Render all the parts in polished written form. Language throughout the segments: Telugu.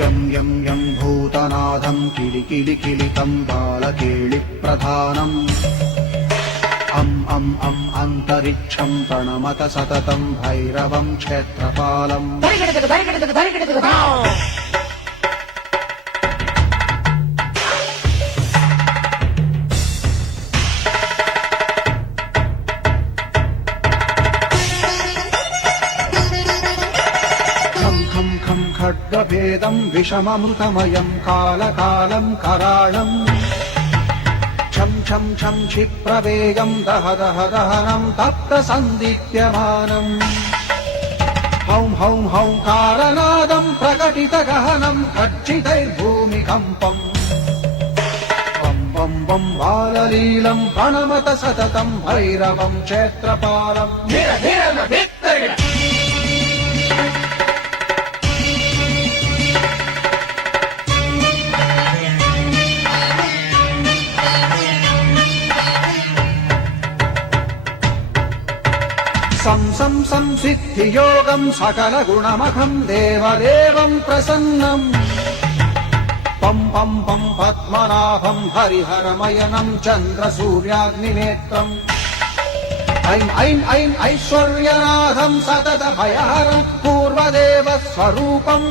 यं यं यं भूतनाथं किलिकिलिकिलितं बालकेळिप्रधानम् अन्तरिक्षं प्रणमत सततं भैरवं क्षेत्रपालम् खड्गभेदं विषममृतमयं कालकालं कराळम् छं छं छं क्षिप्रवेगं दह दह दहनं तप्तसन्दीप्यमानम् हौं हौं हौंकारनादं प्रकटितगहनं खच्चितैर्भूमिकम्पम् बं बं बं बाललीलं प्रणमत सततं भैरवं क्षेत्रपालम् संसिद्धियोगं सकलगुणमखं देवदेवं प्रसन्नम् पं पं पं पद्मनाभं हरिहरमयनं चन्द्रसूर्याग्निनेत्रम् ऐं ऐं ऐं ऐश्वर्यनाथं सततभयहरं पूर्वदेवस्वरूपम्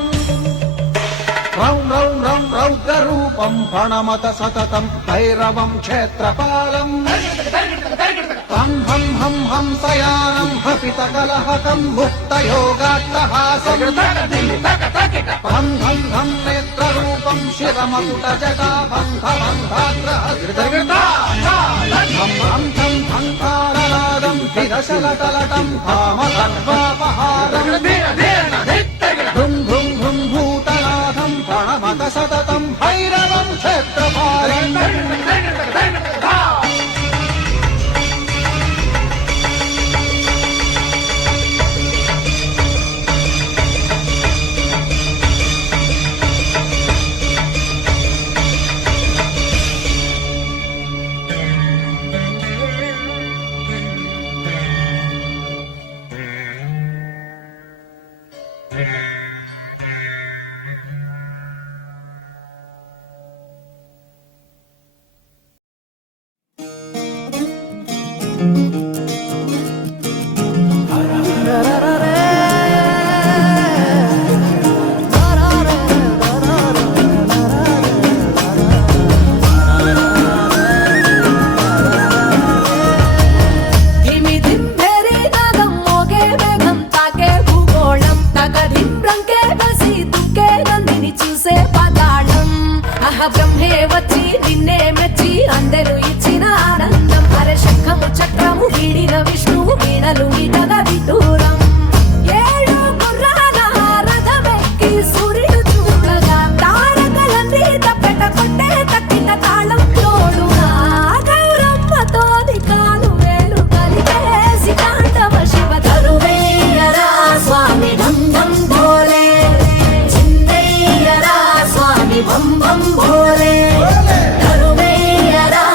रौं रौं रौं रौद्ररूपं प्रणमत सततं भैरवं क्षेत्रपालम् हं हं हं हंसयानं हपितकलहकं मुक्तयोगाट्टहासम् हं हं हं नेत्ररूपं शिरमकुटजटाबन्धबन्धाग्रहधृतम् हं हं हं हंकारनादं विदशलटलटं कामसर्वापहारम् धुं धुं धुं भूतनाथं प्रणमत सततं भैरवं क्षेत्रपालम् బ్రహ్మే వచ్చి నిన్నే మెచ్చి అందరూ ఇచ్చిన ఆనందం అరే శంఖము చక్రము వీడిన విష్ణువు వీణలు ఈతగ విటూరం ఏడు గుర్రాల రథమెక్కి సూర్యుడు చూడగా తారకలన్నీ తప్పెట కొట్టే తక్కిన తాళం తోడుగా గౌరమ్మతో కాలు వేలు కలిపేసి కాండవ శివ తరువేయరా స్వామి ఢం ఢం భోలే చిందయ్యరా స్వామి బం బం భోలే తరువేయరా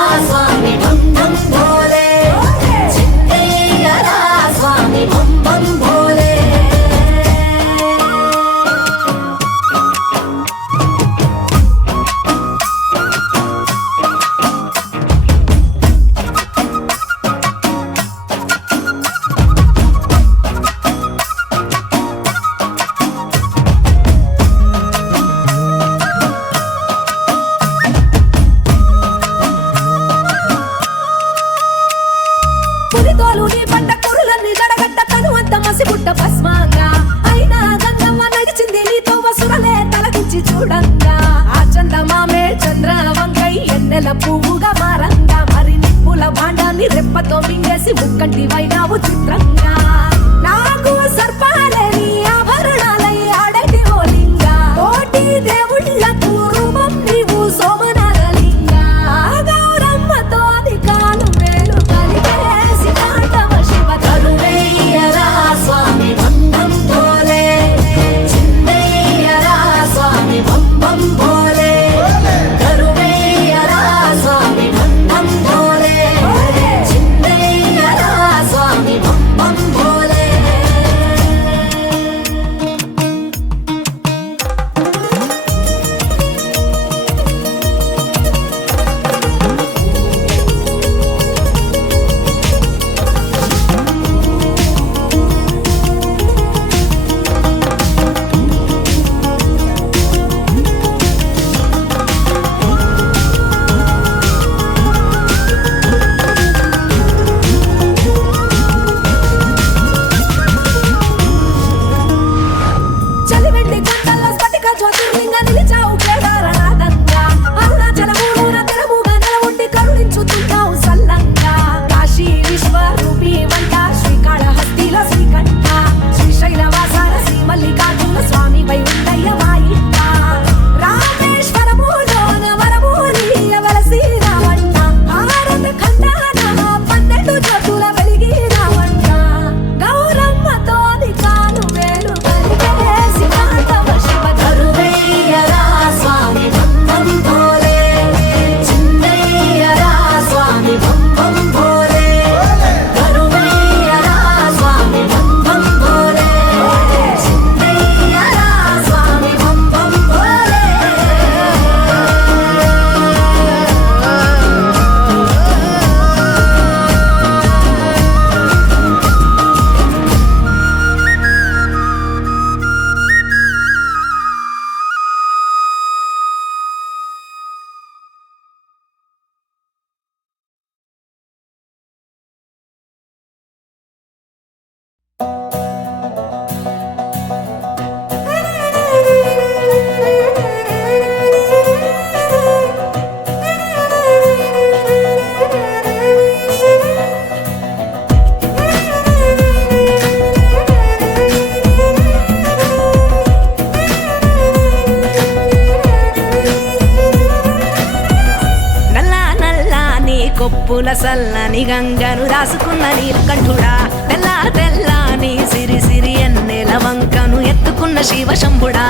కొప్పుల సల్లని గంగను రాసుకున్న నీలకంఠుడా తెల్ల తెల్లని సిరి సిరి ఎన్నెల వంకను ఎత్తుకున్న శివశంభుడా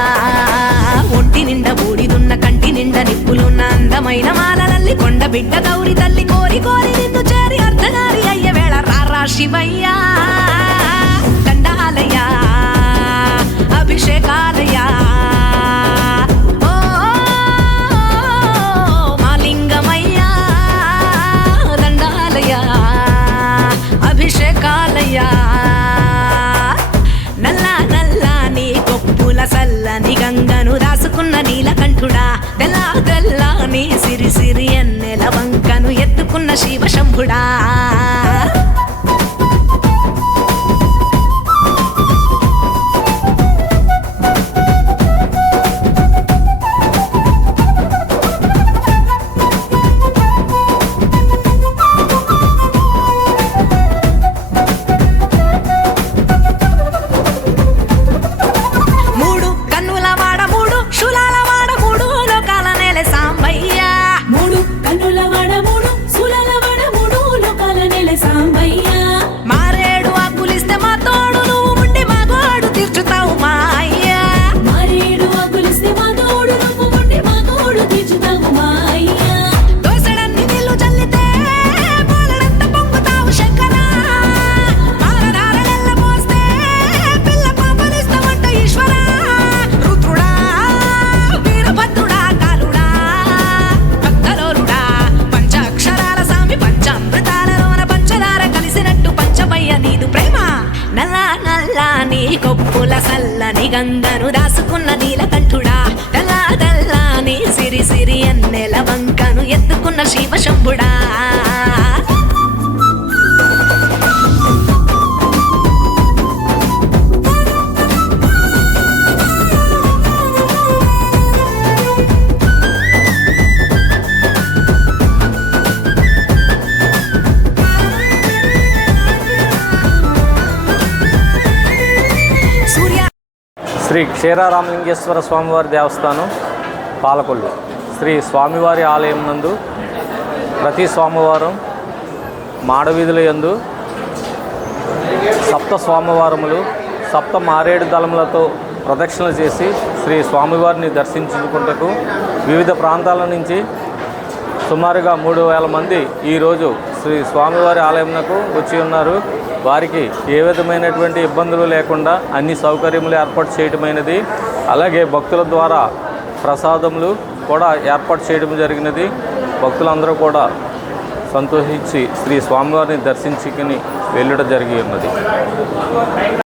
ఒంటి నిండా బూడిదున్న కంటి నిండా నిప్పులున్న అందమైన మాలలల్లి కొండ బిడ్డ గౌరి తల్లి కోరి కోరి నిన్ను చేరి అర్ధనారి అయ్య వేళ రారా శివయ్యా దండాలయ్యా అభిషేకాలయ్యా ఓ మాలింగమయ్యా దండాలయ్యా అభిషేకాలయ్యా నల్ల నల్ల నీ కొప్పుల సల్లని గంగను రాసుకున్న నీలకంఠుడా తెల్ల తెల్ల నీ సిరి సిరి ఎన్నెల వంకను ఎత్తుకున్న శివశంభుడా మారేడు ఆకులిస్తే మా తోడు నువ్వు ఉండి మా గోడు తీర్చుతావు మా అయ్యా మారేడు ఆకులిస్తే మా తోడు నువ్వు ఉండి మా గోడు తీర్చుతావు మా అయ్యా దోసడన్ని నీళ్లు చల్లితే పాలనంత పొంగుతావు శంకరా పాలధారలెల్ల పోస్తే పిల్ల పాపనిస్తామంట ఈశ్వరా రుద్రుడా వీరభద్రుడా కాలుడా భక్తలోరుడా పంచాక్షరాల సామి పంచామృతాలలోన పంచదార కలిసినట్టు పంచమయ్య నీదు ప్రేమ నల్ల నల్ల నీ కొప్పుల సల్లని గంగను దాసుకున్న నీలకంఠుడా తెల్ల తెల్ల నీ సిరి సిరి ఎన్నెల వంకను ఎత్తుకున్న శివశంభుడా సూర్య శ్రీ క్షీరారామలింగేశ్వర స్వామివారి దేవస్థానం పాలకొల్లు శ్రీ స్వామివారి ఆలయం నందు ప్రతి సోమవారం మాడవీధుల యందు సప్త సోమవారములు సప్త మారేడు దళములతో ప్రదక్షిణలు చేసి శ్రీ స్వామివారిని దర్శించుకుంటకు వివిధ ప్రాంతాల నుంచి సుమారుగా 3000 మంది ఈరోజు శ్రీ స్వామివారి ఆలయంకు వచ్చి ఉన్నారు. వారికి ఏ విధమైనటువంటి ఇబ్బందులు లేకుండా అన్ని సౌకర్యములు ఏర్పాటు చేయడమైనది. అలాగే భక్తుల ద్వారా ప్రసాదములు కూడా ఏర్పాటు చేయడం జరిగినది. భక్తులందరూ కూడా సంతోషించి శ్రీ స్వామివారిని దర్శించుకుని వెళ్ళడం జరిగి ఉన్నది.